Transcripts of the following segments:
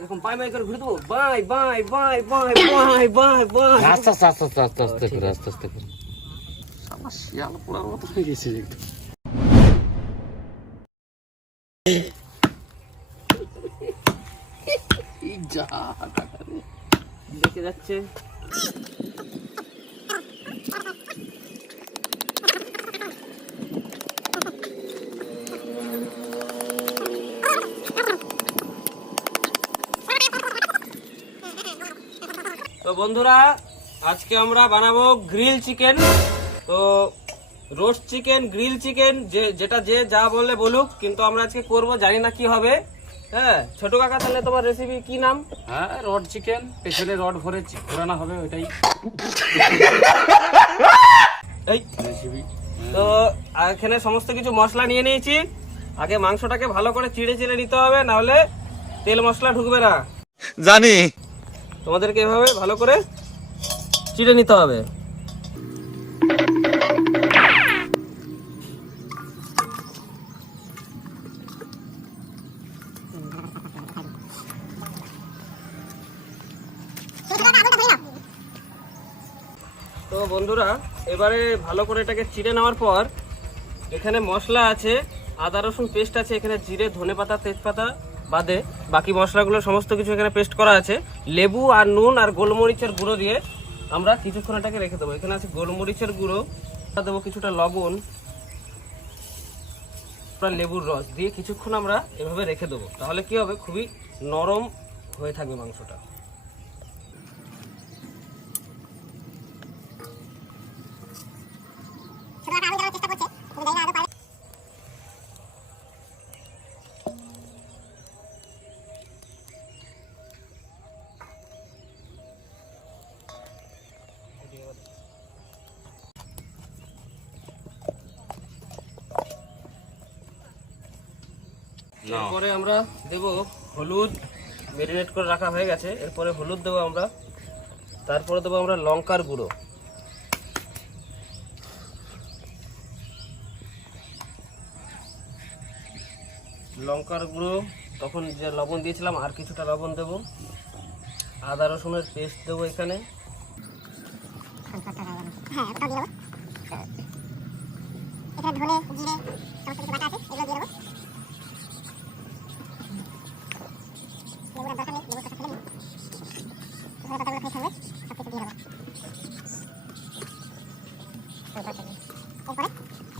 এরকম bye bye করে ঘুরে দেবো, bye bye bye bye bye bye bye. আস্তে আস্তে আস্তে আস্তে আস্তে আস্তে করে আস্তে আস্তে করে। আমার শিয়াল পোড়ার মতো হয়ে গেছে একটু। এই যা দেখে যাচ্ছে। তো বন্ধুরা, আজকে আমরা বানাবো গ্রিল চিকেন। তো রোস্ট চিকেন, গ্রিল চিকেন, যেটা যে যা বলে বলুক, কিন্তু আমরা আজকে করব, জানি না কি হবে। হ্যাঁ ছোট কাকা, তাহলে তোমার রেসিপি কি নাম? হ্যাঁ, রড চিকেন, পেছনে রড ভরে ঘোরানো হবে, ওইটাই এই রেসিপি। তো এখানে সমস্ত কিছু মশলা নিয়ে নিয়েছি। আগে মাংসটাকে ভালো করে চিড়ে চিড়ে নিতে হবে, না হলে তেল মশলা ঢুকবে না। জানি। তোমাদেরকে এভাবে ভালো করে চিড়ে নিতে হবে। তো বন্ধুরা, এবারে ভালো করে এটাকে চিড়ে নেওয়ার পর এখানে মশলা আছে, আদা রসুন পেস্ট আছে, এখানে জিরে, ধনেপাতা, তেজপাতা বাদে বাকি মশলাগুলো সমস্ত কিছু এখানে পেস্ট করা আছে। লেবু আর নুন আর গোলমরিচের গুঁড়ো দিয়ে আমরা কিছুক্ষণ এটাকে রেখে দেবো। এখানে আছে গোলমরিচের গুঁড়ো, দেবো কিছুটা লবণ, লেবুর রস দিয়ে কিছুক্ষণ আমরা এভাবে রেখে দেবো। তাহলে কি হবে, খুবই নরম হয়ে থাকবে মাংসটা। এরপরে আমরা দেব হলুদ, ম্যারিনেট করে রাখা হয়ে গেছে। এরপরে হলুদ দেবো আমরা, তারপরে দেবো আমরা লঙ্কার গুঁড়ো, তখন যে লবণ দিয়েছিলাম আর কিছুটা লবণ দেবো। আদা রসুনের পেস্ট দেবো এখানে,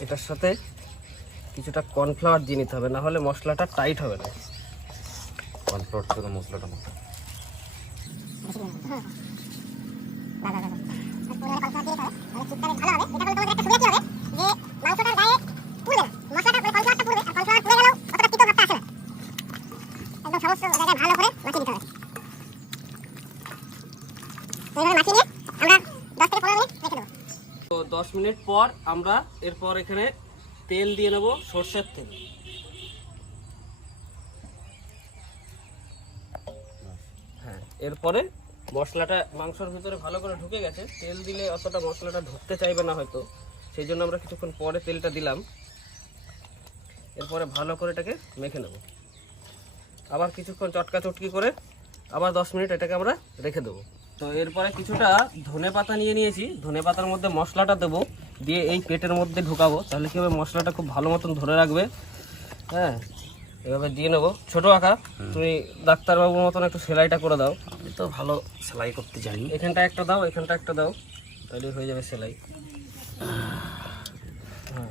এটার সাথে কিছুটা কর্নফ্লাওয়ার দিয়ে নিতে হবে, না হলে মশলাটা টাইট হবে না। কর্নফ্লোর থেকে মশলাটা মাখা। তো 10 মিনিট পর আমরা এরপর এখানে তেল দিয়ে নেব, সর্ষের তেল। হ্যাঁ, এরপরে মশলাটা মাংসের ভিতরে ভালো করে ঢুকে গেছে। তেল দিলে অতটা মশলাটা ঢুকতে চাইবে না হয়তো, সেই জন্য আমরা কিছুক্ষণ পরে তেলটা দিলাম। এরপরে ভালো করে এটাকে মেখে নেব, আবার কিছুক্ষণ চটকা চটকি করে আবার 10 মিনিট এটাকে আমরা রেখে দেবো। তো এরপরে কিছুটা ধনেপাতা নিয়ে নিয়েছি, ধনেপাতার মধ্যে মশলাটা দেবো, দিয়ে এই পেটের মধ্যে ঢুকাবো। তাহলে কি হবে, মশলাটা খুব ভালো মতন ধরে রাখবে। হ্যাঁ, এভাবে দিয়ে নেবো। ছোট আঁকা, তুমি ডাক্তারবাবুর মতন একটু সেলাইটা করে দাও। আমি তো ভালো সেলাই করতে জানি। এখানটা একটা দাও, এখানটা একটা দাও, তাহলে হয়ে যাবে সেলাই। হ্যাঁ,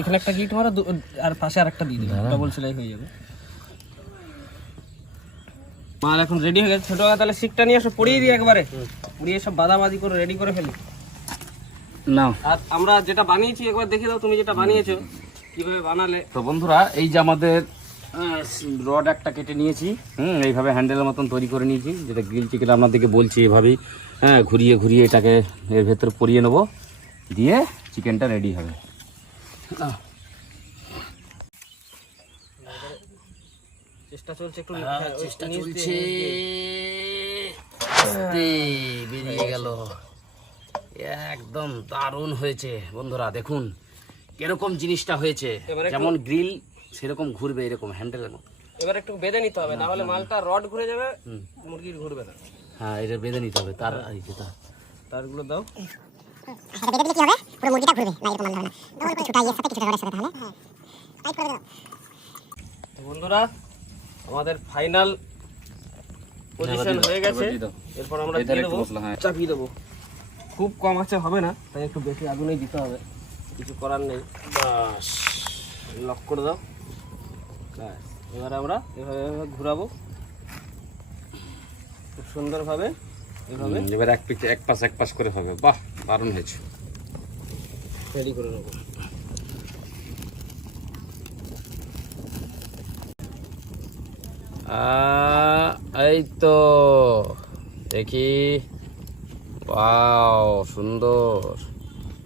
এখানে একটা গিট মারো, আর পাশে আর একটা দিয়ে দিবে, ডবল সেলাই হয়ে যাবে। মাল এখন রেডি হয়ে গেছে। ছোট তাহলে শিকটা নিয়ে এসো, পড়িয়ে দিই একবারে, পুড়িয়ে সব বাদাবাদি করে রেডি করে ফেলি। না, আর আমরা যেটা বানিয়েছি একবার দেখে দাও, তুমি যেটা বানিয়েছো কিভাবে বানালে। তো বন্ধুরা, এই যে আমাদের রড একটা কেটে নিয়েছি, এইভাবে হ্যান্ডেলের মতন তৈরি করে নিয়েছি, যেটা গ্রিল চিকেন আপনাদেরকে বলছি। এভাবেই ঘুরিয়ে ঘুরিয়ে এটাকে এর ভেতরে পরিয়ে নেবো, দিয়ে চিকেনটা রেডি হবে। চেষ্টা চলছে একটু, চেষ্টা চলছে, বেরিয়ে গেল। একদম দারুণ হয়েছে বন্ধুরা, দেখুন কিরকম জিনিসটা হয়েছে, এবার একটু- যেমন গ্রিল সেরকম ঘুরবে, এরকম হ্যান্ডেলের মতো। এবার একটু বেঁধে নিতে হবে, না হলে মালটা রড ঘুরে যাবে, মুরগির ঘুরবে না। হ্যাঁ, এটা বেঁধে নিতে হবে। তার এই যে তার তারগুলো দাও। আচ্ছা বেঁধে দিলে কি হবে? পুরো মুরগিটা ঘুরবে না, এরকম মানতে হবে না। কিছুটা ইয়ের সাথে কিছুটা রডের সাথে, তাহলে টাইট করে দাও। তো বন্ধুরা, আমাদের ফাইনাল পজিশন হয়ে গেছে। এরপর আমরা দিয়ে দেবো, চাপিয়ে দেবো। খুব কম আছে হবে না, তাই একটু বেশি আগুনেই দিতে হবে, কিছু করার নেই। বাস, লক করে দাও। ব্যাস, এবার আমরা এভাবে এভাবে ঘুরাবো খুব সুন্দরভাবে, এভাবে এবার এক পাশ করে হবে। বাহ, দারুণ হয়েছে। রেডি করে নেবো। এই তো দেখি, ওয়াও সুন্দর।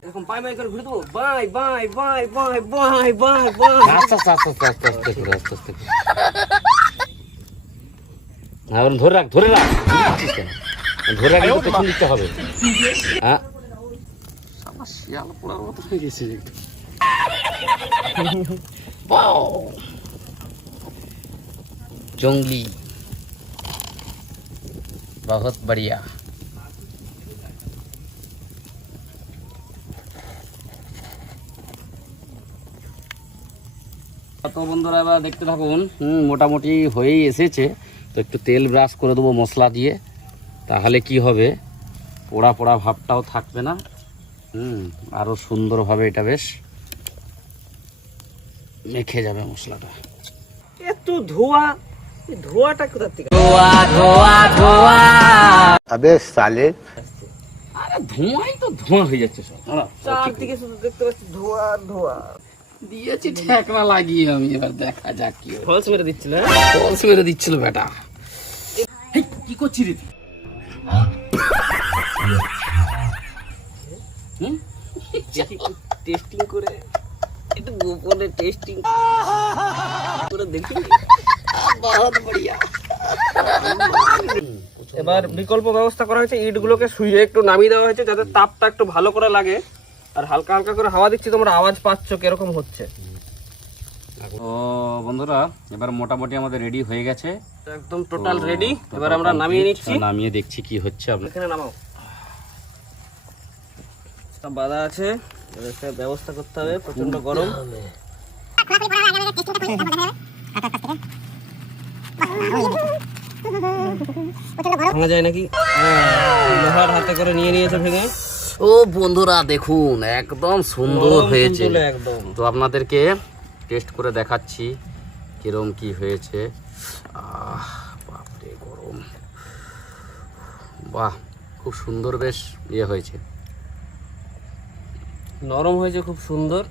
এরকম বাই বাই করে ঘুরে দেবো, bye bye bye bye bye bye bye. আস্তে আস্তে আস্তে আস্তে আস্তে আস্তে করে, আস্তে আস্তে করে। হ্যাঁ, ওরম ধরে রাখ, ধরে রাখ। ধরে রাখ, কিন্তু পেছন দিতে হবে। হ্যাঁ, আমার শিয়াল পোড়ার মতো হয়ে গেছে। ওয়াও, জঙ্গলি, বহুত বড়িয়া। তো বন্ধুরা এবার দেখতে থাকুন। মোটামুটি হয়েই এসেছে। তো একটু তেল ব্রাশ করে দেবো মশলা দিয়ে, তাহলে কি হবে, পোড়া পোড়া ভাবটাও থাকবে না। আরও সুন্দরভাবে এটা বেশ মেখে যাবে মশলাটা। এত ধোয়া, এই ধোয়াটা কোথা থেকে? अबे साले আরে ধোঁয়াই তো ধোঁয়া হয়ে যাচ্ছে সব। চারদিকে শুধু দেখতে পাচ্ছি ধোয়া আর ধোয়া। দিয়েছি ঠেকনা লাগিয়ে আমি, এবার দেখা যাক কি হয়। ফলস মেরে দিচ্ছিল। ফলস মেরে দিচ্ছিল বেটা। হেই, কি করছিস রে তুই? হুম? টেস্টিং করে, একটু গোপনে টেস্টিং করে দেখি। বহুত বড়িয়া। এবার বিকল্প ব্যবস্থা করা হয়েছে, ইটগুলোকে শুয়ে একটু নামিয়ে দেওয়া হয়েছে যাতে তাপটা একটু ভালো করে লাগে। আর হালকা হালকা করে হাওয়া দিচ্ছি, তোমরা আওয়াজ পাচ্ছ কিরকম হচ্ছে। ও বন্ধুরা, এবার মোটামুটি আমাদের রেডি হয়ে গেছে, একদম টোটাল রেডি। এবার আমরা নামিয়ে নিচ্ছি। নামিয়ে দেখছি কি হচ্ছে। আপনার এখানে নামাও, সব বাধা আছে, এবার ব্যবস্থা করতে হবে। প্রচন্ড গরম। ভাঙা যায় নাকি? লোহার হাতে করে নিয়ে নিয়েছে ভেঙে। ও বন্ধুরা দেখুন, একদম সুন্দর হয়েছে। তুলে একদম। তো আপনাদেরকে টেস্ট করে দেখাচ্ছি কিরম কি হয়েছে। বাপরে গরম, বাহ, খুব সুন্দর, বেশ ইয়ে হয়েছে, নরম হয়েছে, খুব সুন্দর।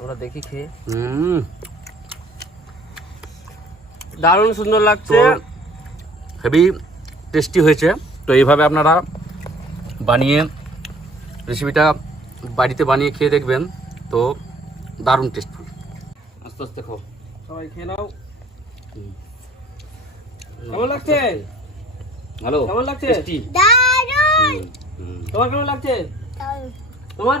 আমরা দেখি খেয়ে, দারুণ সুন্দর লাগছে। হেভি টেস্টি হয়েছে। তো এইভাবে আপনারা বানিয়ে রেসিপিটা বাড়িতে বানিয়ে খেয়ে দেখবেন, তো দারুণ টেস্টফুল। আস্তে আস্তে খাও, সবাই খেয়ে নাও। কেমন লাগছে? ভালো, কেমন লাগছে? টেস্টি। দারুণ। তোমার কেমন লাগছে? তোমার